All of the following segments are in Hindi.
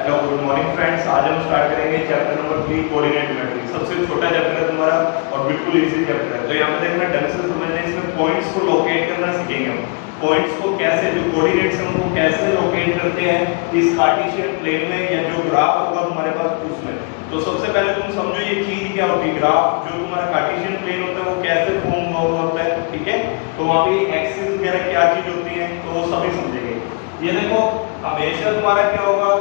Hello good morning friends. आज हम स्टार्ट करेंगे चैप्टर नंबर 3 कोऑर्डिनेट मैट्रिक्स। सबसे छोटा चैप्टर है तुम्हारा और बिल्कुल इजी चैप्टर है। तो यहाँ पे देखना ढंग से समझना, इसमें पॉइंट्स को लोकेट करना सीखेंगे हम। पॉइंट्स को कैसे, जो कोऑर्डिनेट्स हैं उनको कैसे लोकेट करते हैं इस कार्टेशियन प्लेन में या जो ग्राफ होगा तुम्हारे पास उसमें। तो सबसे पहले तुम समझो ये चीज क्या होती है। ग्राफ जो तुम्हारा कार्टेशियन प्लेन होता है वो कैसे फॉर्म होता है, ठीक है। तो वहाँ पे एक्सिस वगैरह क्या चीज होती है तो वो सभी समझेंगे। ये देखो हमेशा तुम्हारा क्या होगा,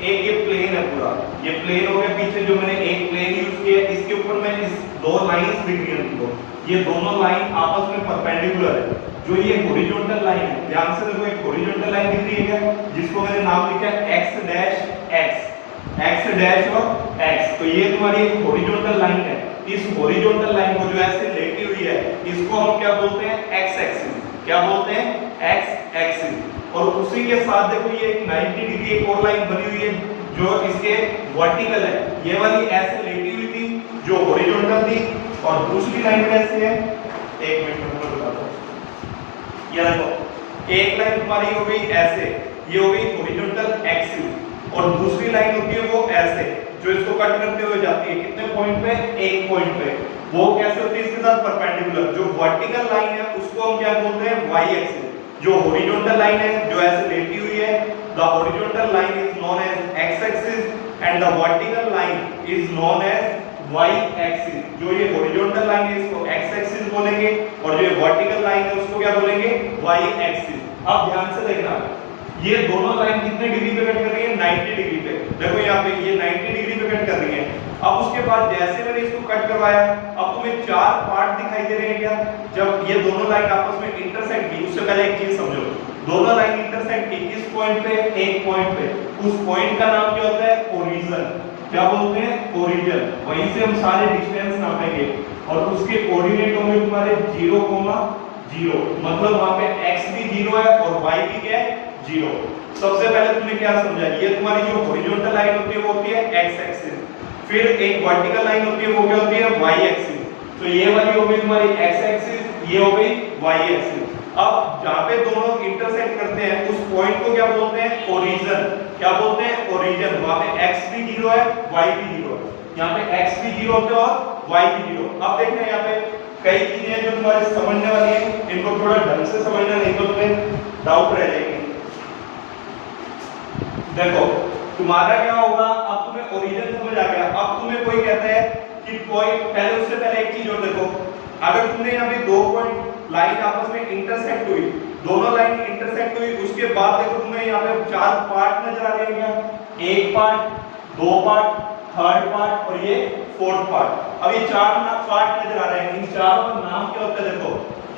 एक ये प्लेन है पूरा, ये प्लेन हो गया। पीछे जो मैंने एक प्लेन यूज किया इसके ऊपर मैं इस दो लाइंस दिख रही हैं तुमको, ये दोनों लाइन आपस में परपेंडिकुलर है। जो ये हॉरिजॉन्टल लाइन है, ध्यान से देखो, एक हॉरिजॉन्टल लाइन दिख रही है जिसको मैंने नाम लिखा है x dash x, x dash और x। तो ये तुम्हारी एक हॉरिजॉन्टल लाइन है। इस हॉरिजॉन्टल लाइन को जो ऐसे लेटी हुई है इसको हम क्या बोलते हैं, x एक्सिस। क्या बोलते हैं, x एक्सिस। और उसी के साथ देखो ये एक 90 डिग्री एक और लाइन बनी हुई है जो इसके वर्टिकल है। ये वाली ऐसे लेटी हुई थी जो हॉरिजॉन्टल थी, और दूसरी लाइन कैसे है, एक मिनट में बता दो। ये देखो एक लाइन तुम्हारी हो गई ऐसे, ये हो गई हॉरिजॉन्टल एक्सिस, और दूसरी लाइन होती है वो ऐसे जो इसको कट करते हुए जाती है। कितने पॉइंट पे, एक पॉइंट पे। वो कैसे होती है, इसके साथ परपेंडिकुलर। जो वर्टिकल लाइन है उसको हम क्या बोलते हैं, वाई एक्सिस। जो हॉरिजॉन्टल लाइन है जो ऐसे लेटी हुई है, the horizontal line is known as X axis and the vertical line is known as Y axis. जो ये हॉरिजॉन्टल लाइन है इसको एक्स एक्सिस बोलेंगे, और जो ये वर्टिकल लाइन है उसको क्या बोलेंगे, वाई एक्सिस। अब ध्यान से देखना, ये दोनों लाइन कितने डिग्री पे कट कर रही है, 90 डिग्री पे। देखो यहाँ पे ये 90 डिग्री पे कट कर रही है। अब उसके बाद जैसे मैंने इसको कट करवाया, अब तुम्हें चार पार्ट दिखाई दे रहे हैं क्या। जब ये दोनों लाइन आपस में इंटरसेक्ट की, उससे पहले एक चीज समझो, दोनों लाइन इंटरसेक्ट की किस पॉइंट पे, एक पॉइंट पे। उस पॉइंट का नाम क्या होता है, ओरिजिन। क्या बोलते हैं, ओरिजिन। वहीं से हम सारे डिस्टेंस नापेंगे और उसके कोऑर्डिनेट होंगे तुम्हारे 0, 0। मतलब वहां पे x भी 0 है और y भी क्या है, 0। सबसे पहले तुमने क्या समझा, ये तुम्हारी जो हॉरिजॉन्टल लाइन होती है वो होती है x एक्सिस, फिर एक वर्टिकल लाइन होती है वो क्या होती है, y एक्सिस। तो ये वाली हो गई तुम्हारी x एक्सिस, ये हो गई y एक्सिस। अब जहां पे दोनों इंटरसेक्ट करते हैं उस पॉइंट को क्या बोलते हैं, ओरिजिन। क्या बोलते हैं, ओरिजिन। वहां पे x भी 0 है, y भी 0 है। यहाँ पे x भी 0 होता है और y भी 0। अब देखना यहाँ पे कई चीजें हैं जो तुम्हारे समझने वाली हैं, इनको थोड़ा ढंग से समझना, नहीं तो तुम्हें डाउट रह जाएंगे। देखो तुम्हारा क्या होगा, अब तुम्हें ओरिजिन समझ आ गया। अब तुम्हें कोई कहता है कि पॉइंट, पहले उससे पहले एक चीज और देखो, अगर तुमने यहाँ पे दो पॉइंट लाइन आपस में इंटरसेक्ट हुई, दोनों लाइन इंटरसेक्ट हुई, उसके बाद देखो तुम्हें यहाँ पे चार पार्ट नजर आ रहे हैं, एक पार्ट, दो पार्ट, थर्ड पार्ट और ये फोर्थ पार्ट। अब ये चार पार्ट नजर आ रहे हैं, इन चारों का नाम क्या होता है, देखो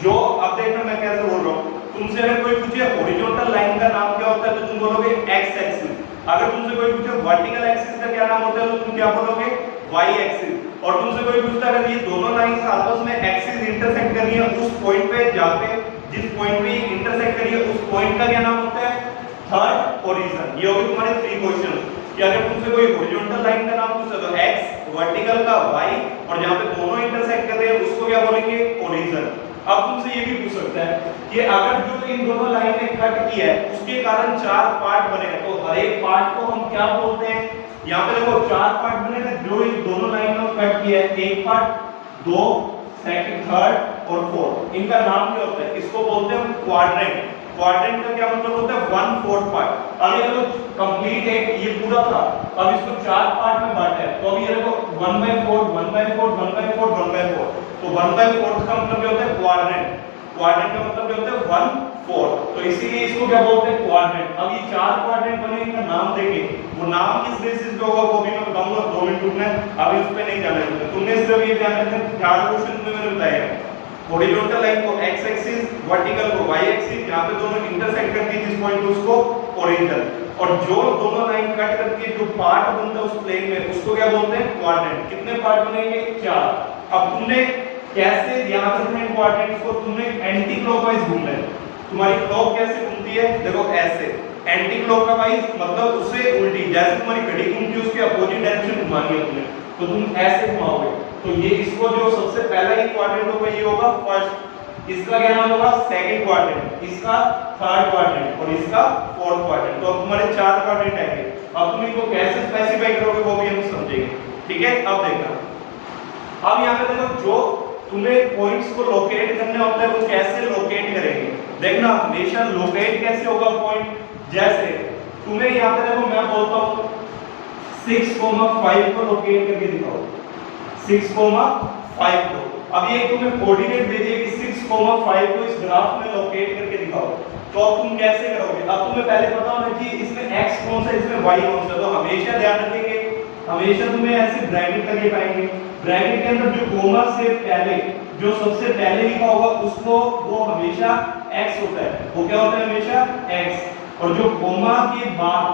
जो, अब देखना मैं कैसे बोल रहा हूँ। तुमसे अगर कोई पूछे हॉरिजॉन्टल लाइन का नाम क्या होता है तो तुम बोलोगे एक्स एक्सिस। अगर तुमसे कोई पूछे वर्टिकल एक्सिस का क्या नाम होता है तो तुम क्या बोलोगे, वाई एक्सिस। और तुमसे कोई पूछता है अगर ये दोनों लाइंस आपस में एक्सिस इंटरसेक्ट कर रही है उस पॉइंट पे, जहां पे जिस पॉइंट पे इंटरसेक्ट कर रही है उस पॉइंट का क्या नाम होता है, थर्ड ओरिजिन। ये होगी तुम्हारे 3 क्वेश्चन कि अगर तुमसे कोई हॉरिजॉन्टल लाइन का नाम पूछे तो x, वर्टिकल का y, और जहां पे दोनों इंटरसेक्ट कर रहे हैं उसको क्या बोलेंगे, ओरिजिन। अब तुमसे ये भी पूछ सकता है कि अगर जो इन दोनों लाइन ने कट किया है उसके कारण चार पार्ट बने हैं तो हर एक पार्ट को हम क्या बोलते हैं। यहाँ पे देखो चार पार्ट बने हैं जो इन दोनों लाइन में कट किया है, एक पार्ट, दो, सेकंड, थर्ड और फोर्थ। इनका नाम क्या होता है, इसको बोलते हैं क्वाड्रेंट। क्वाड्रेंट का क्या मतलब होता है, 1/4 पार्ट। अब ये देखो कंप्लीट है, ये पूरा था, अब इसको चार पार्ट में बांटा है, तो अभी ये देखो 1/4, 1/4, 1/4, 1/4। तो 1/4 का मतलब क्या होता है, क्वाड्रेंट। क्वाड्रेंट का मतलब क्या होता है, 1/4। तो इसीलिए इसको क्या बोलते हैं, क्वाड्रेंट। अब ये चार क्वाड्रेंट बने, इनका नाम देंगे, वो नाम किस बेसिस पे होगा वो भी मैं बताऊंगा 2 मिनट में। अब इस पे नहीं जाना है, तुमने सिर्फ ये ध्यान रखना, चार क्वेश्चन तुम्हें मैंने बताया है। हॉरिजॉन्टल लाइन को x एक्सिस, वर्टिकल को y एक्सिस, जहां पे दोनों इंटरसेक्ट करती है जिस पॉइंट पे उसको ओरिजिन, और जो दोनों लाइन कट करके जो पार्ट बनता है उस प्लेन में उसको क्या बोलते हैं, क्वाड्रेंट। कितने पार्ट बनेंगे, 4। अब तुमने कैसे ध्यान रखना है क्वाड्रेंट्स को, तुमने एंटी क्लॉकवाइज घूमना है। तुम्हारी क्लॉक कैसे घूमती है, देखो ऐसे, एंटी क्लॉकवाइज मतलब उससे उल्टी, जैसे तुम्हारी घड़ी घूमती है उसके अपोजिट डायरेक्शन घुमानी है तुम्हें, तो तुम ऐसे घुमाओगे। तो ये इसको जो सबसे पहला ही क्वाड्रेंट होगा ये होगा फर्स्ट, इसका क्या नाम होगा सेकंड क्वाड्रेंट, इसका थर्ड क्वाड्रेंट और इसका फोर्थ क्वाड्रेंट। तो अब तुम्हारे 4 क्वाड्रेंट आएंगे। अब तुम इनको कैसे स्पेसिफाई करोगे वो भी हम समझेंगे, ठीक है। अब देखना, अब यहाँ पे देखो जो तुम्हें पॉइंट्स को लोकेट करने होते हैं वो कैसे लोकेट करेंगे। देखना हमेशा लोकेट कैसे होगा पॉइंट, जैसे तुम्हें यहाँ पे देखो मैं बोलता हूँ 6,5 को लोकेट करके दिखाओ, 6,5 को। अब ये तुम्हें कोऑर्डिनेट दे दिए कि 6,5 को इस ग्राफ में लोकेट करके दिखाओ, तो अब तुम कैसे करोगे। अब तुम्हें पहले पता होना चाहिए इसमें x कौन सा इसमें y कौन सा, तो हमेशा ध्यान रखेंगे, हमेशा तुम्हें ऐसे ब्रैकेट करके पाएंगे। ब्रैकेट के अंदर जो कोमा से पहले जो सबसे पहले लिखा होगा उसको वो हमेशा x होता है, वो क्या होता है हमेशा x। और जो कोमा के बाद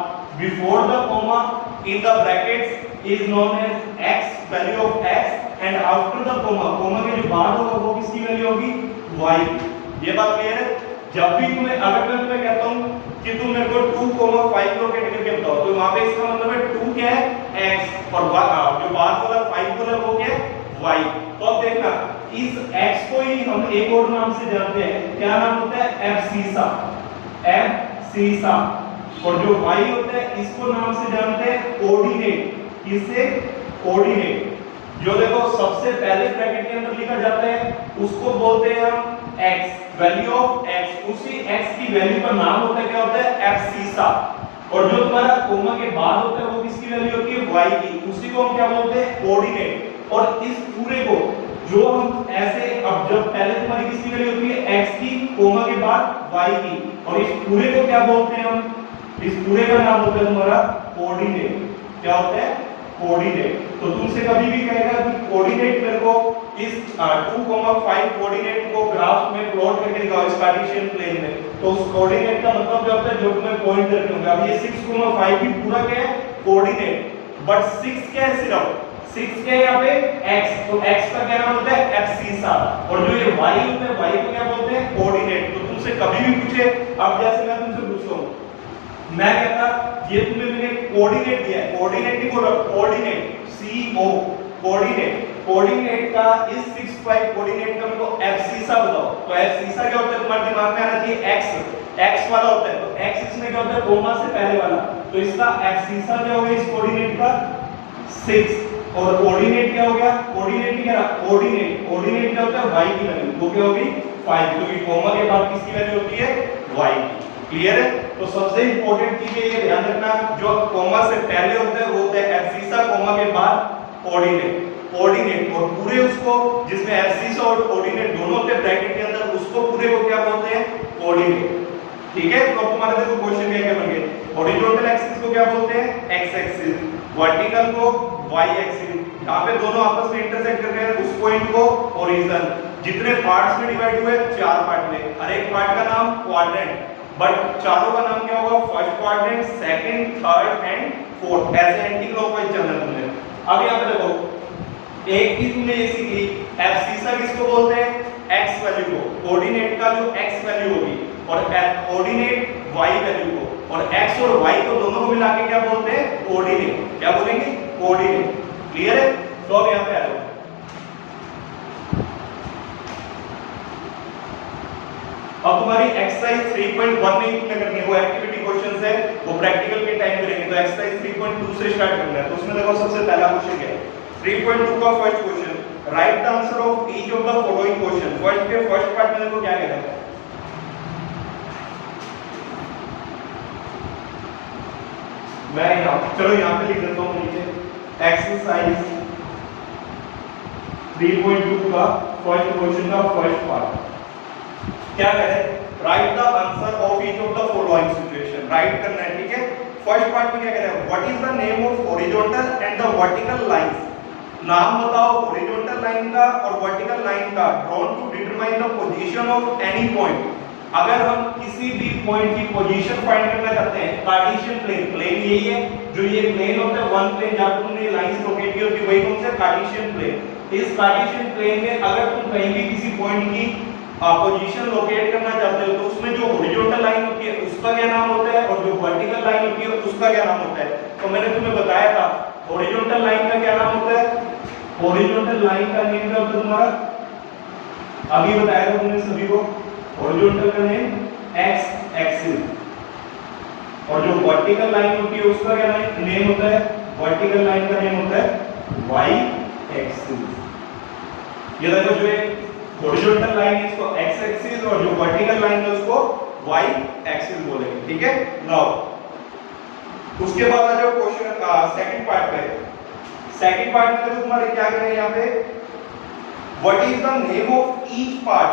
before the comma in the brackets is known as x, value of x, and after the comma, comma के जो बाद होगा वो किसकी वैल्यू होगी y। ये बात क्लियर है। जब भी तुम्हें अगर मैं तुम्हें कहता हूं कि तुम मेरे को 2,5 लोकेट करके बताओ, तो वहां पे इसका मतलब है 2 क्या है x और जो बाद वाला 5 वाला वो क्या है y। तो अब देखना इस x को ही हम एक और नाम से जानते हैं, क्या नाम होता है एब्सिसा, एब्सिसा। और जो y होता है इसको नाम से जानते हैं ऑर्डिनेट, किससे ऑर्डिनेट। जो देखो सबसे पहले ब्रैकेट के अंदर लिखा जाता है उसको बोलते हैं हम x, वैल्यू ऑफ x, उसी x की वैल्यू का नाम होता है क्या होता है एब्सिसा। और जो तुम्हारा कोमा के बाद होता है वो किसकी वैल्यू होती है y की, उसी को हम क्या बोलते हैं ऑर्डिनेट। और इस पूरे को जो हम ऐसे, अब जब पहले तुम्हारी किसकी वैल्यू होती है x की, कोमा के बाद y की, और इस पूरे को क्या बोलते हैं हम, इस पूरे का नाम होता है तुम्हारा कोऑर्डिनेट। क्या होता है कोऑर्डिनेट। तो तुमसे कभी भी कहेगा कि कोऑर्डिनेट मेरे को इस 2,5 कोऑर्डिनेट को ग्राफ में प्लॉट करके दिखाओ इस कार्टेशियन प्लेन में, तो उस कोऑर्डिनेट का मतलब क्या होता है जो तुम्हें पॉइंट करके होगा। अब ये 6,5 भी पूरा क्या है कोऑर्डिनेट, बट 6 क्या है सिर्फ 6 क्या है यहाँ पे x, तो x का क्या नाम होता है एब्सिसा। और जो ये y होता है y को क्या बोलते हैं कोऑर्डिनेट। तो तुमसे कभी भी पूछे, अब जैसे मैं तुमसे पूछता हूँ, मैं कहता ये तुम्हें मैंने कोऑर्डिनेट दिया है, कोऑर्डिनेट नहीं बोला, कोऑर्डिनेट CO, कोऑर्डिनेट, कोऑर्डिनेट का इस 6,5 कोऑर्डिनेट का मेरे को एब्सिसा बताओ। तो एब्सिसा क्या होता है तुम्हारे दिमाग में आना चाहिए x वाला होता है, तो x इसमें क्या होता है कोमा से पहले वाला, तो इसका एब्सिसा क्या होगा इस कोऑर्डिनेट का 6। और कोऑर्डिनेट क्या हो गया, कोऑर्डिनेट क्या रहा कोऑर्डिनेट, कोऑर्डिनेट क्या होता है y की वैल्यू, वो क्या होगी 5, क्योंकि कोमा के बाद किसकी वैल्यू होती है y की। क्लियर है। तो सबसे इंपॉर्टेंट चीज ये ध्यान रखना, जो कोमा से पहले होता है वो होता है एब्सिसा, कोमा के बाद कोऑर्डिनेट, कोऑर्डिनेट। और पूरे उसको जिसमें एब्सिसा और कोऑर्डिनेट दोनों होते हैं ब्रैकेट के अंदर, उसको पूरे को क्या बोलते हैं कोऑर्डिनेट। ठीक है। तो तुम्हारे देखो क्वेश्चन क्या क्या बन गए, हॉरिजॉन्टल एक्सिस को क्या बोलते हैं x एक्सिस, वर्टिकल को y एक्सिस, यहाँ पे दोनों आपस में इंटरसेक्ट कर रहे हैं उस पॉइंट को ओरिजिन। जितने पार्ट्स में डिवाइड हुए 4 पार्ट में, हर एक पार्ट का नाम क्वाड्रेंट, बट चारों का नाम क्या होगा first quadrant, second, third and fourth, ऐसे एंटी क्लॉकवाइज चलना तुमने। अब यहाँ पे देखो एक ही तुमने ये सीखी, एब्सिसा किसको बोलते हैं x वैल्यू को, कोऑर्डिनेट का जो x वैल्यू होगी, और कोऑर्डिनेट y वैल्यू को, और x और y को दोनों को मिला के क्या बोलते हैं कोऑर्डिनेट। क्या बोलेंगे कोऑर्डिनेट। क्लियर है। तो अब यहाँ पे आ जाओ, अब तुम्हारी एक्सरसाइज 3.1 नहीं तुमने करनी है, वो एक्टिविटी क्वेश्चंस है, वो प्रैक्टिकल के टाइम करेंगे। तो एक्सरसाइज 3.2 से स्टार्ट करना है। तो उसमें देखो सबसे पहला क्वेश्चन क्या है 3.2 का first question, right the answer of each of the following question. First के फर्स्ट पार्ट में देखो क्या कह रहा है, मैं चलो यहाँ पे लिख देता हूँ नीचे, एक्सरसाइज 3.2 का फर्स्ट क्वेश्चन का फर्स्ट पार्ट क्या कह रहे हैं, right the answer of each of the following situation. Right करना है। ठीक है। फर्स्ट पार्ट में क्या कह रहा है, what is the name of horizontal and the vertical lines. नाम बताओ हॉरिजॉन्टल लाइन का और वर्टिकल लाइन का, drawn to determine the position of any point. अगर हम किसी भी पॉइंट की पोजीशन फाइंड करना चाहते हैं, कार्टेशियन प्लेन, प्लेन यही है जो ये प्लेन होता है, वन प्लेन जहां तुमने लाइंस लोकेट की होती है वही कौन सा कार्टेशियन प्लेन। इस कार्टेशियन प्लेन में अगर तुम कहीं भी किसी पॉइंट की पोजीशन लोकेट करना चाहते हो, तो उसमें जो हॉरिजॉन्टल लाइन होती है उसका क्या नाम होता है, और जो वर्टिकल लाइन होती है उसका क्या नाम होता है। तो मैंने तुम्हें बताया था हॉरिजॉन्टल लाइन का क्या नाम होता है, हॉरिजॉन्टल लाइन का नेम क्या होता है तुम्हारा अभी बताया था तुमने सभी को, हॉरिजॉन्टल का नेम एक्स एक्सिस, और जो वर्टिकल लाइन होती है उसका क्या नेम होता है, वर्टिकल लाइन का नेम होता है वाई एक्सिस। ये देखो जो एक हॉरिजॉन्टल लाइन है इसको एक्स एक्सिस, और जो वर्टिकल लाइन है उसको वाई एक्सिस बोलेंगे, ठीक है। नाउ उसके बाद आ जाओ क्वेश्चन सेकंड पार्ट पे। सेकंड पार्ट में देखो तुम्हारे क्या कह रहे हैं यहाँ पे, what is the name of each part,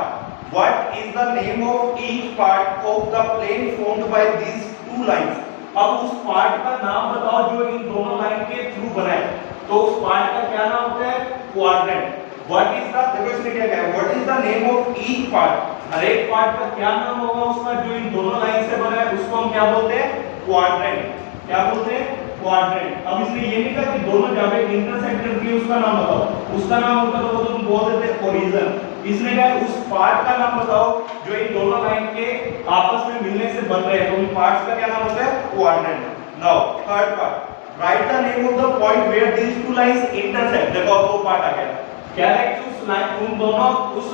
what is the name of each part of the plane formed by these two lines. अब उस पार्ट का नाम बताओ जो इन दोनों लाइन के थ्रू बना है, तो उस पार्ट का क्या नाम होता है, क्वाड्रेंट। व्हाट इज द, देखो इसने क्या कहा है, what is the name of each part, हर एक पार्ट का क्या नाम होगा उसका जो इन दोनों लाइन से बना है, उसको हम क्या बोलते हैं, क्वाड्रेंट। क्या बोलते हैं, क्वाड्रेंट। अब इसने ये नहीं कहा कि दोनों जहाँ पे इंटरसेक्ट करती है उसका नाम बताओ, उसका नाम होता तो वो तुम बोल देते ओरिजिन। इसने कहा उस पार्ट का नाम बताओ जो इन दोनों लाइन के आपस में मिलने से बन रहे हैं, तो उन पार्ट्स का क्या नाम होता है, quadrant. Now third part, right the name of the point where these two lines intersect. देखो अब वो पार्ट आ गया, क्या है कि उस लाइन, उन दोनों उस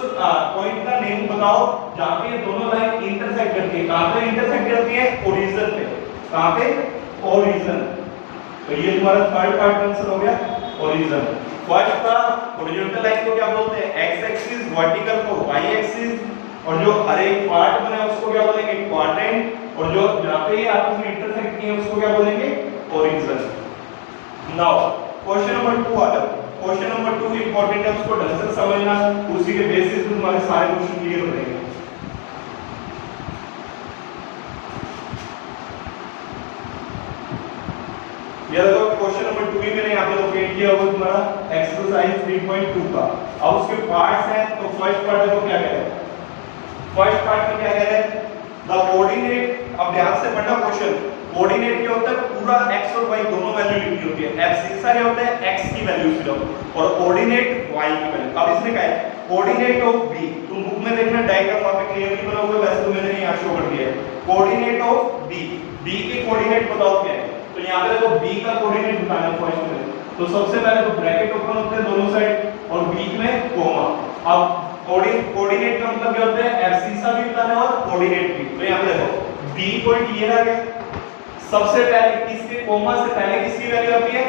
पॉइंट का नेम बताओ जहां पे दोनों लाइन इंटरसेक्ट करती है। कहां पे इंटरसेक्ट करती है, ओरिजिन पे। कहां पे, ओरिजिन। तो ये तुम्हारा थर्ड पार्ट आंसर हो गया, ओरिजिन। फर्स्ट का हॉरिजॉन्टल लाइन को क्या बोलते हैं, एक्स एक्सिस, वर्टिकल को वाई एक्सिस, और जो हर एक पार्ट बना है उसको क्या बोलेंगे, क्वाड्रेंट, और जो जहां पे ये आपस में इंटरसेक्ट किए हैं उसको क्या बोलेंगे, ओरिजिन। नाउ क्वेश्चन नंबर 2 आ जाओ। क्वेश्चन नंबर 2 इंपॉर्टेंट है, उसको ढंग से समझना, उसी के बेसिस पे तुम्हारे सारे क्वेश्चन क्लियर हो जाएंगे। ये देखो क्वेश्चन नंबर 2 भी मैंने यहाँ पे लोकेट किया हुआ तुम्हारा एक्सरसाइज 3.2 का। अब उसके पार्ट्स हैं, तो फर्स्ट पार्ट देखो क्या कह रहा है, फर्स्ट पार्ट में क्या कह रहा है, द कोऑर्डिनेट। अब ध्यान से पढ़ना क्वेश्चन, कोऑर्डिनेट क्या होता है, पूरा x और y दोनों वैल्यू लिखनी होती है। एब्सिसा क्या होता है, x की वैल्यू सिर्फ, और कोऑर्डिनेट y की वैल्यू। अब इसने कहा है कोऑर्डिनेट ऑफ b, तुम बुक में देखना डायग्राम वहां पे क्लियरली बना हुआ है, वैसे तो मैंने यहां शो कर दिया है। कोऑर्डिनेट ऑफ b, b के कोऑर्डिनेट बताओ क्या है, तो यहां पे देखो b का कोऑर्डिनेट बताना है फर्स्ट में। तो सबसे पहले तो ब्रैकेट ओपन होते हैं दोनों साइड और बीच में कोमा। अब कोऑर्डिनेट का मतलब क्या होता है, एब्सिसा भी बताना है और कोऑर्डिनेट भी। तो यहां पे देखो b पॉइंट ये रहा गया, सबसे पहले किसके, कोमा से पहले किसकी वैल्यू आती है,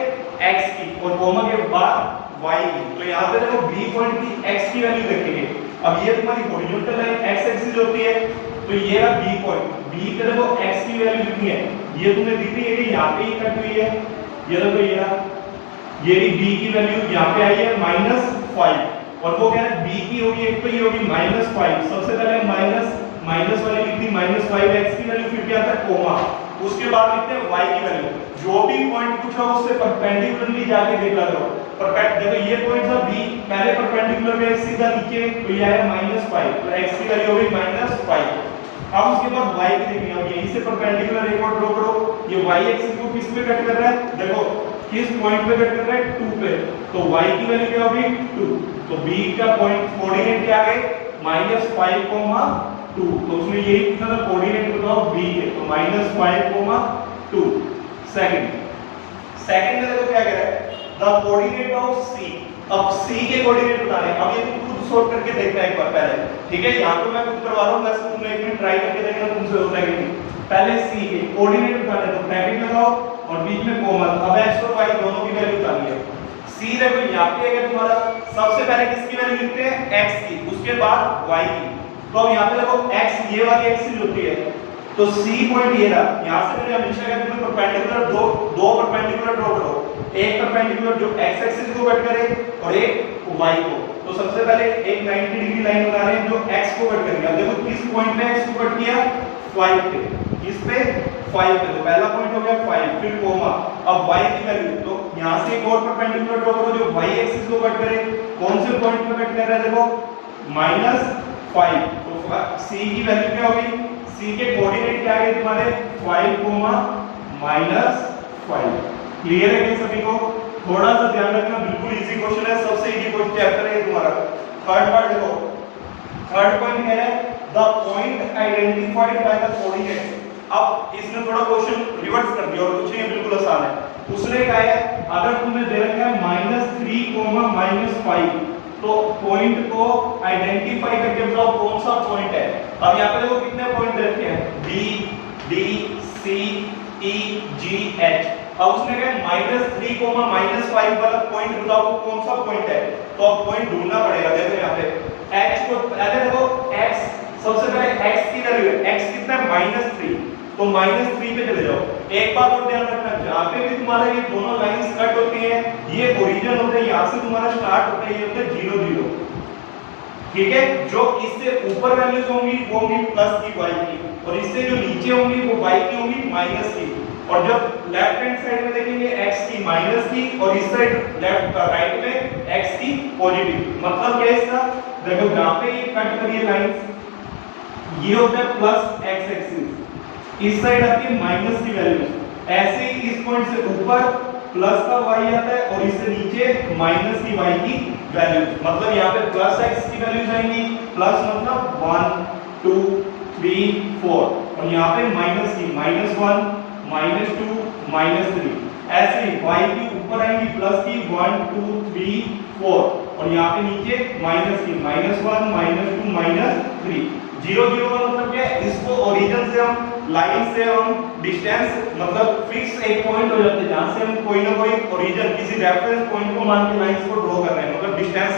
x की, और कोमा के बाद y की। तो यहां पे देखो b पॉइंट की x की वैल्यू देखेंगे। अब ये तुम्हारी हॉरिजॉन्टल लाइन x एक्सिस होती है, तो ये रहा b पॉइंट, b पे देखो x की वैल्यू कितनी है, ये तुम्हें दिख रही है कि यहां पे ही कट हुई है। ये देखो ये रहा, ये भी b की वैल्यू यहां पे आई है -5, और वो कह रहे हैं b की होगी, एक तो ये होगी -5। सबसे पहले माइनस वाली लिखती -5 x की वैल्यू, फिर क्या आता है कोमा, उसके बाद लिखते हैं y की वैल्यू। जो भी पॉइंट पूछा उससे परपेंडिकुलरली जाके देखा करो। परपेंड देखो ये पॉइंट था b, पहले परपेंडिकुलर है सीधा नीचे, तो ये आया -5, तो x की वैल्यू होगी -5। अब उसके बाद y की देखनी है, यहीं से परपेंडिकुलर एक और ड्रॉ करो, ये y एक्सिस को किस पे कट कर रहा है, देखो किस पॉइंट पे कट कर रहा है, 2 पे, तो y की वैल्यू क्या होगी 2। तो b का पॉइंट कोऑर्डिनेट क्या है, -5, 2, तो उसमें यही पूछा था कोऑर्डिनेट बताओ b के, तो -5, 2। सेकंड में देखो क्या कह रहा है, द कोऑर्डिनेट ऑफ c। अब c के कोऑर्डिनेट बताने, अब ये तुम खुद सोल्व करके देखना एक बार पहले, ठीक है। यहां तो मैं खुद करवा रहा हूं, वैसे तुम एक मिनट ट्राई करके देखना तुमसे होता है कि नहीं। पहले c के कोऑर्डिनेट बताने, तो ब्रैकेट लगाओ और बीच में कोमा। अब x और y दोनों की वैल्यू बतानी है। c देखो यहां पे है तुम्हारा, सबसे पहले किसकी वैल्यू लिखते हैं, x की, उसके बाद y की। तो अब यहां पे देखो x, ये वाली एक्सिस होती है, तो c पॉइंट ये रहा। यहां से मैंने हमेशा कहते हैं परपेंडिकुलर दो परपेंडिकुलर ड्रॉ करो, एक परपेंडिकुलर जो x एक्सिस को कट करे और एक y को। तो सबसे पहले एक 90 डिग्री लाइन बना रहे हैं जो x को कट करेगा। देखो किस पॉइंट पे x को कट किया, 5 पे, किस पे, 5 पे, तो पहला पॉइंट हो गया 5, फिर कोमा। अब y की वैल्यू, तो यहां से एक और परपेंडिकुलर ड्रॉ करो जो y एक्सिस को कट करे। कौन से पॉइंट पे कट कर रहा है, देखो -5, तो c की वैल्यू क्या होगी, c के कोऑर्डिनेट क्या है तुम्हारे 5, -5। क्लियर है क्या सभी को? थोड़ा सा ध्यान रखना, बिल्कुल इजी क्वेश्चन है, सबसे इजी क्वेश्चन चैप्टर है तुम्हारा। थर्ड पार्ट देखो, थर्ड पॉइंट है the point identified by the coordinate. अब इसने थोड़ा क्वेश्चन रिवर्स कर दिया, और कुछ नहीं, बिल्कुल आसान है। उसने कहा है अगर तुम्हें दे रखा है -3, -5, तो पॉइंट को आइडेंटिफाई करके बताओ कौन सा पॉइंट है। अब यहाँ पे देखो कितने पॉइंट रखे हैं, बी, डी, सी, ई, जी, एच। अब उसने कहा -3, -5 वाला पॉइंट बताओ कौन सा पॉइंट है। तो अब पॉइंट ढूंढना पड़ेगा। देखो यहाँ पे h को पहले देखो x, सबसे पहले x की वैल्यू है, x कितना है -3, तो -3 पे चले जाओ। एक बात और ध्यान रखना, जहां पे भी तुम्हारा ये दोनों लाइंस कट होती हैं, ये ओरिजिन होता है, यहां से तुम्हारा स्टार्ट होता है, ये होता है 0 0। ठीक है, जो इससे ऊपर वैल्यूज होंगी वो होंगी प्लस की y की, और इससे जो नीचे होंगी वो y की होंगी माइनस की। और जब लेफ्ट हैंड साइड में देखेंगे x की माइनस की, और इस साइड लेफ्ट राइट में x की पॉजिटिव। मतलब क्या है इसका, देखो जहां पे ये कट करिए लाइंस, ये होता है प्लस x एक्सिस, इस साइड आती है माइनस की वैल्यू। ऐसे ही इस पॉइंट से ऊपर प्लस का y आता है, और इससे नीचे माइनस की y की वैल्यू। मतलब यहाँ पे प्लस x की वैल्यूज आएंगी, प्लस मतलब 1 2 3 4, और यहाँ पे माइनस की -1 -2 -3। ऐसे ही y की ऊपर आएंगी प्लस की 1 2 3 4, और यहाँ पे नीचे माइनस की -1 -2 -3। 0 0 का मतलब क्या है, इसको ओरिजिन से हम लाइन से हम डिस्टेंस मतलब फिक्स एक पॉइंट हो जाते हैं, जहां से हम कोई ना कोई ओरिजिन किसी रेफरेंस पॉइंट को मान के लाइंस को ड्रॉ कर रहे हैं, मतलब डिस्टेंस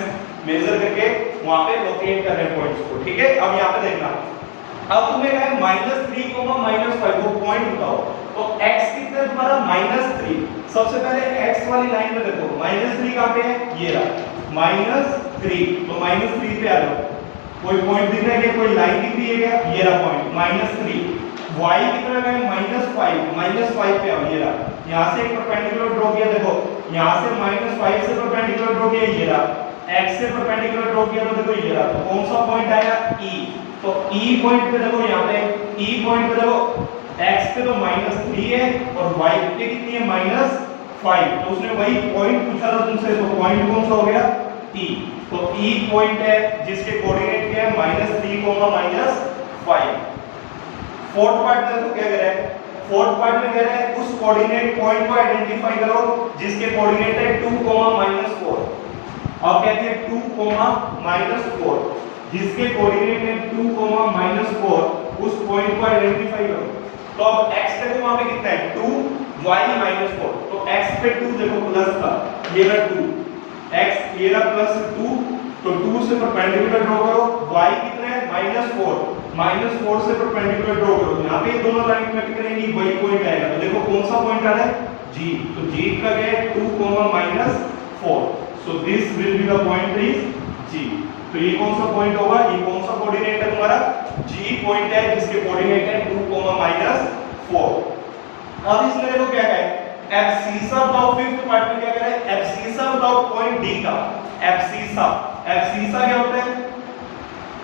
मेजर करके वहां पे लोकेट कर रहे हैं पॉइंट्स को। ठीक है, अब यहाँ पे देखना, अब तुम्हें कहा है -3, -5 वो पॉइंट बताओ। तो x कितना है तुम्हारा -3। सबसे पहले x वाली लाइन में देखो -3 कहां पे है, ये रहा -3, तो -3 पे आ जाओ। कोई पॉइंट दिख रहा है क्या, कोई लाइन दिख रही है क्या, ये रहा पॉइंट -3। y कितना है -5 पे आओ, ये रहा। यहां से एक परपेंडिकुलर ड्रॉ किया, देखो यहां से -5 से परपेंडिकुलर ड्रॉ किया, ये रहा। x से परपेंडिकुलर ड्रॉ किया, तो देखो ये रहा। तो कौन सा पॉइंट आया, e। तो e पॉइंट पे देखो, यहाँ पे e पॉइंट पे देखो x पे तो -3 है, और y पे कितनी है -5। तो उसने वही पॉइंट पूछा था तुमसे, तो पॉइंट कौन सा हो गया, e। तो e पॉइंट है जिसके कोऑर्डिनेट क्या है -3, -5। फोर्थ पार्ट में तो क्या कह रहा है, फोर्थ पार्ट में कह रहा है उस कोऑर्डिनेट पॉइंट को आइडेंटिफाई करो जिसके कोऑर्डिनेट है 2, -4। अब कहते हैं 2, -4, जिसके कोऑर्डिनेट है 2, -4, उस पॉइंट को आइडेंटिफाई करो। तो अब x देखो वहां पे कितना है 2, y -4, तो x पे 2 देखो प्लस था, ये रहा 2, x ये रहा +2, तो 2 से परपेंडिकुलर ड्रॉ करो। y कितना है -4 से परपेंडिकुलर ड्रॉ करो। यहाँ पे ये दोनों लाइन कट करेंगी, वही पॉइंट आएगा। तो देखो कौन सा पॉइंट आ रहा है, g। तो g का क्या है 2, -4, so this will be the point is g। तो ये कौन सा पॉइंट होगा, ये कौन सा कोऑर्डिनेट है तुम्हारा, g पॉइंट है जिसके कोऑर्डिनेट है 2, -4। अब इसमें देखो क्या है, एब्सिसा बताओ। फिफ्थ पार्ट में क्या कह रहा है, एब्सिसा बताओ पॉइंट d का। एब्सिसा क्या होता है,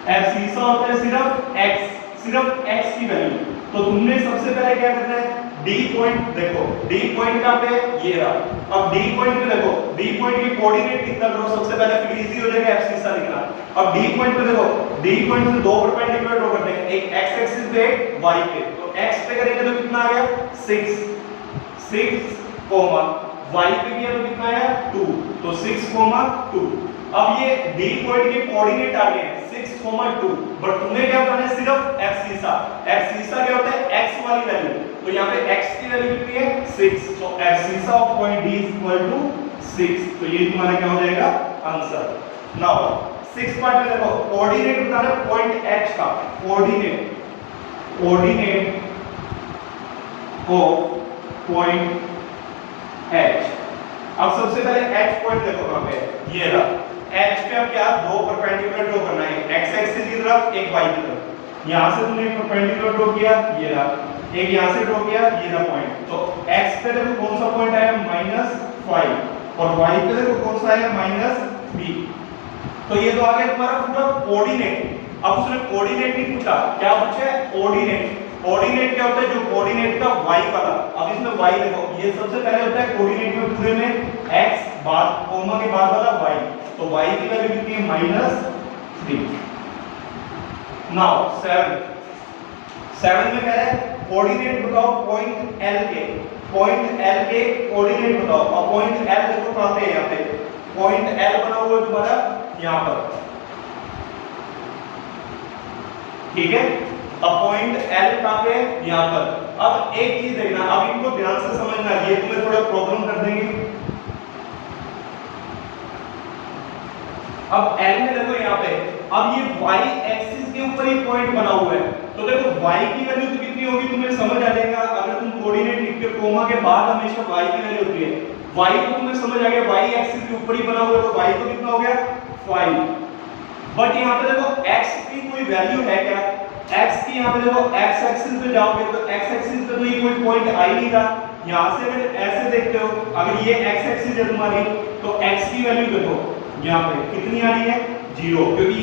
एब्सिसा होता है सिर्फ x की वैल्यू। तो तुमने सबसे पहले क्या करना है, d पॉइंट देखो, d पॉइंट कहां पे है, ये रहा। अब d पॉइंट पे देखो, d पॉइंट की कोऑर्डिनेट कितना करो सबसे पहले, फिर इजी हो जाएगा एब्सिसा लिखना। अब d पॉइंट पे देखो, d पॉइंट से दो परपेंडिकुलर ड्रॉ करते हैं, एक x एक्सिस पे एक y पे। तो x पे करेंगे तो कितना आ गया 6, y पे किया तो कितना आया 2, तो 6, 2। अब ये d पॉइंट के कोऑर्डिनेट आ गए 6, 2, बट तुम्हें क्या बताना है, सिर्फ एब्सिसा। एब्सिसा क्या होता है, x वाली वैल्यू। तो यहाँ पे x की वैल्यू कितनी है 6, तो एब्सिसा ऑफ पॉइंट d = 6। तो ये तुम्हारा क्या हो जाएगा आंसर। नाउ 6 पार्ट में देखो, कोऑर्डिनेट बताना है पॉइंट h का, कोऑर्डिनेट ऑफ पॉइंट h। अब सबसे पहले h पॉइंट देखो कहां पे है, ये रहा। h पे अब क्या, दो परपेंडिकुलर ड्रॉ करना है, x एक्सिस की तरफ, एक y की तरफ। यहां से तुमने एक परपेंडिकुलर ड्रॉ किया, ये रहा, एक यहां से ड्रॉ किया, ये रहा पॉइंट। तो x पे देखो कौन सा पॉइंट आया -5, और y पे देखो कौन सा आया -3। तो ये तो आ गया तुम्हारा पूरा कोऑर्डिनेट। अब उसने कोऑर्डिनेट नहीं पूछा, क्या पूछा है ऑर्डिनेट। ऑर्डिनेट क्या होता है, जो कोऑर्डिनेट का y वाला। अब इसमें y देखो, ये सबसे पहले होता है कोऑर्डिनेट में पूरे में x बाद कोमा के बाद वाला y। तो y की वैल्यू कितनी है -3। नाउ 7 में कह रहा है कोऑर्डिनेट बताओ पॉइंट L के, कोऑर्डिनेट बताओ। अब पॉइंट L देखो कहां पे है, यहाँ पे पॉइंट एल बना हुआ है तुम्हारा यहां पर, ठीक है। अब पॉइंट एल कहां पे है, यहां पर। अब एक चीज देखना, अब इनको ध्यान से समझना, ये तुम्हें थोड़ा प्रॉब्लम कर देंगे। अब एल में देखो यहां पे, अब ये y एक्सिस के ऊपर ही पॉइंट बना हुआ है, तो देखो y की वैल्यू तो कितनी होगी तुम्हें समझ आ जाएगा। अगर तुम कोऑर्डिनेट लिख के कोमा के बाद हमेशा y की वैल्यू होती है, y तो तुम्हें समझ आ गया, y एक्सिस के ऊपर ही बना हुआ है, तो y तो कितना हो गया 5। बट यहां पे देखो x की कोई वैल्यू है क्या, x की यहां पे देखो x एक्सिस पे जाओगे तो x एक्सिस पे तो ये कोई पॉइंट आ ही नहीं रहा। यहां से अगर ऐसे देखते हो, अगर ये x एक्सिस है तुम्हारी, तो x की वैल्यू देखो यहां पे कितनी आ रही है 0, क्योंकि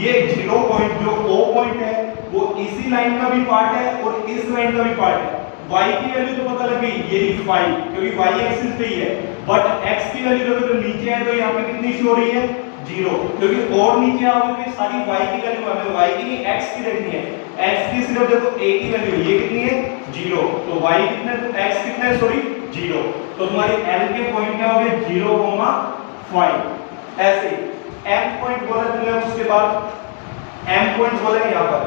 ये 0 पॉइंट जो O पॉइंट है वो इसी लाइन का भी पार्ट है और इस लाइन का भी पार्ट है। y की वैल्यू तो पता लग गई, ये 5, क्योंकि y एक्सिस पे ही है। बट x की वैल्यू देखो तो नीचे है, तो यहां पे कितनी शो हो रही है 0, क्योंकि और नीचे आओगे तो सारी y की वैल्यू हमें y की नहीं x की देखनी है। x की सिर्फ देखो a की वैल्यू ये कितनी है 0, तो y कितना है, x कितना है सॉरी 0, तो तुम्हारी l के पॉइंट क्या हो गए 0,5। ऐसे m पॉइंट बोला तुमने, उसके बाद m पॉइंट बोले यहां पर।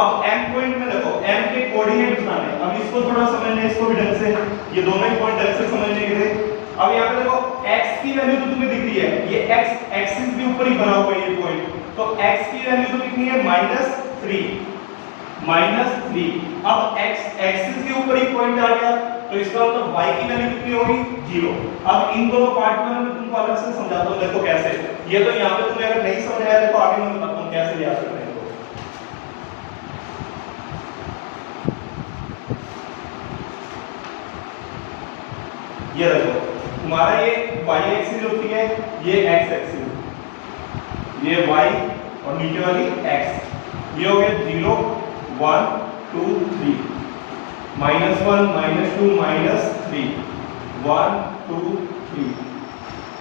अब m पॉइंट में देखो m के कोऑर्डिनेट बनाने, अब इसको थोड़ा समझने, इसको भी ढंग से, ये दोनों ही पॉइंट ढंग से समझने के लिए। अब यहां पे देखो x की वैल्यू तो तुम्हें दिख रही है, ये x एक्सिस के ऊपर ही बना हुआ है ये पॉइंट, तो x की वैल्यू तो कितनी है -3। अब x एक्सिस के ऊपर ही पॉइंट आ गया, तो इसका मतलब y की वैल्यू कितनी होगी 0। अब इन दोनों पार्ट में मैं तुमको अलग से समझाता हूं, देखो कैसे। ये तो यहां पे तुम्हें अगर नहीं समझ आया देखो आगे मैं बताता हूं कैसे लिया सकते हैं। ये देखो तुम्हारा ये y एक्सिस होती है, ये x एक्सिस, ये y और नीचे वाली x, ये हो गया 0 1 2 3, -1 -2 -3 1 2 3,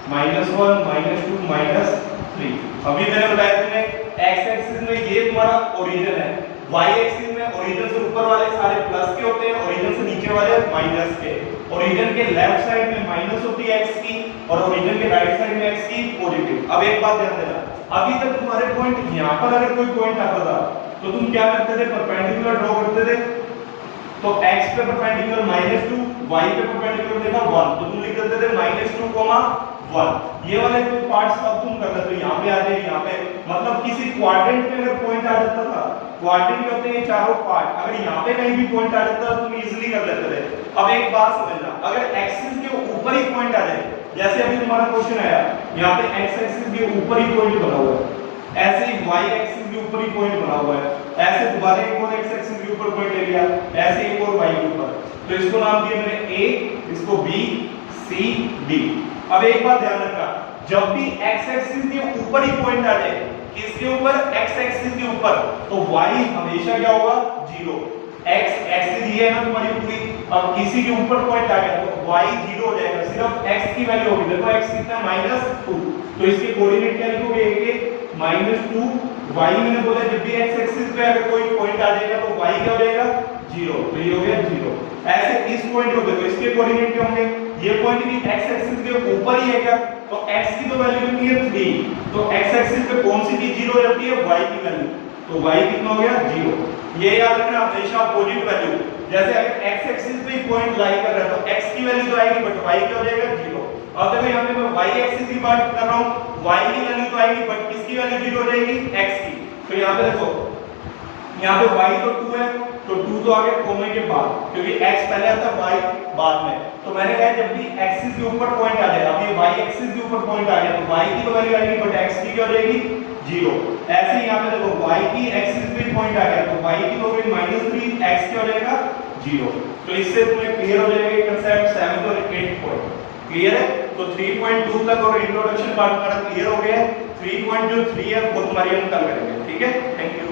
-1 -2 -3। अभी मैंने बताया तुम्हें x एक्सिस में ये तुम्हारा ओरिजिन है, y एक्सिस में ओरिजिन से ऊपर वाले सारे प्लस के होते हैं, ओरिजिन से नीचे वाले माइनस के। ओरिजिन के लेफ्ट साइड में माइनस होती है x की और ओरिजिन के राइट साइड में x की पॉजिटिव। अब एक बात ध्यान देना, अभी तक तुम्हारे पॉइंट यहां पर अगर कोई पॉइंट आता था तो तुम क्या करते थे, परपेंडिकुलर ड्रॉ करते थे, तो x पे परपेंडिकुलर -2, y पे परपेंडिकुलर देखा 1, तो तुम लिख देते थे -2,1। ये वाले जो पार्ट्स अब तुम कर लेते हो, यहां पे आ जाए, यहां पे मतलब किसी क्वाड्रेंट पे अगर पॉइंट आ जाता था, क्वाड्रेंट में होते हैं चारों पार्ट, अगर यहां पे कहीं भी पॉइंट आ जाता तो तुम इजीली कर लेते थे। अब एक बात समझना, अगर एक्सिस के ऊपर ही पॉइंट आ जाए, जैसे अभी तुम्हारा क्वेश्चन आया, यहां पे x एक्सिस के ऊपर ही पॉइंट बना हुआ है, ऐसे ही y एक्सिस के ऊपर ही पॉइंट बना हुआ है, ऐसे दोबारा एक और x एक्सिस के ऊपर पॉइंट ले लिया, ऐसे एक और y के ऊपर, तो इसको नाम दिया मैंने a, इसको b, c, d। अब एक बात ध्यान रखना, जब भी x एक्सिस के ऊपर ही पॉइंट आ जाए, किसके ऊपर, x एक्सिस के ऊपर, तो y हमेशा क्या होगा 0। x एक्सिस ये है ना तुम्हारी पूरी, अब किसी के ऊपर पॉइंट आ गया तो y 0 हो जाएगा, सिर्फ x की वैल्यू होगी। देखो x कितना है -2, तो इसके कोऑर्डिनेट क्या लिखोगे, एक -2, y मैंने बोला जब भी x एक्सिस पे अगर कोई पॉइंट आ जाएगा तो y क्या हो जाएगा 0, तो ये हो गया 0। ऐसे इस पॉइंट को देखो, इसके कोऑर्डिनेट क्या होंगे, ये पॉइंट भी x एक्सिस के ऊपर ही है क्या, तो x की तो वैल्यू कितनी है 3, तो x एक्सिस पे कौन सी चीज 0 हो जाती है, y की वैल्यू, तो y कितना हो गया 0। ये याद रखना हमेशा अपोजिट वैल्यू, जैसे अगर x एक्सिस पे पॉइंट लाई कर रहा है तो x की वैल्यू तो आएगी बट y क्या हो जाएगा 0। अब देखो यहां पे मैं y एक्सिस की बात कर रहा हूं, y की वैल्यू तो आएगी बट किसकी वैल्यू 0 हो जाएगी, x की। तो यहां पे देखो, यहां पे y तो 2 है, तो 2 तो आ गया कोमे के बाद, क्योंकि x पहले आता है y बाद में, तो मैंने कहा जब भी एक्सिस के ऊपर पॉइंट आ जाए, अब ये y एक्सिस के ऊपर पॉइंट आ गया तो y की तो वैल्यू आएगी बट x की क्या हो जाएगी 0। ऐसे ही यहां पे देखो y की एक्सिस पे पॉइंट आ गया तो y की हो गई -3, x क्या हो जाएगा 0। तो इससे तुम्हें क्लियर हो जाएगा ये कांसेप्ट 7 और 8 पॉइंट क्लियर है। तो 3.2 तक और इंट्रोडक्शन पार्ट हमारा क्लियर हो गया है, 3.3 है वो तुम्हारी हम कल करेंगे, ठीक है। Thank you.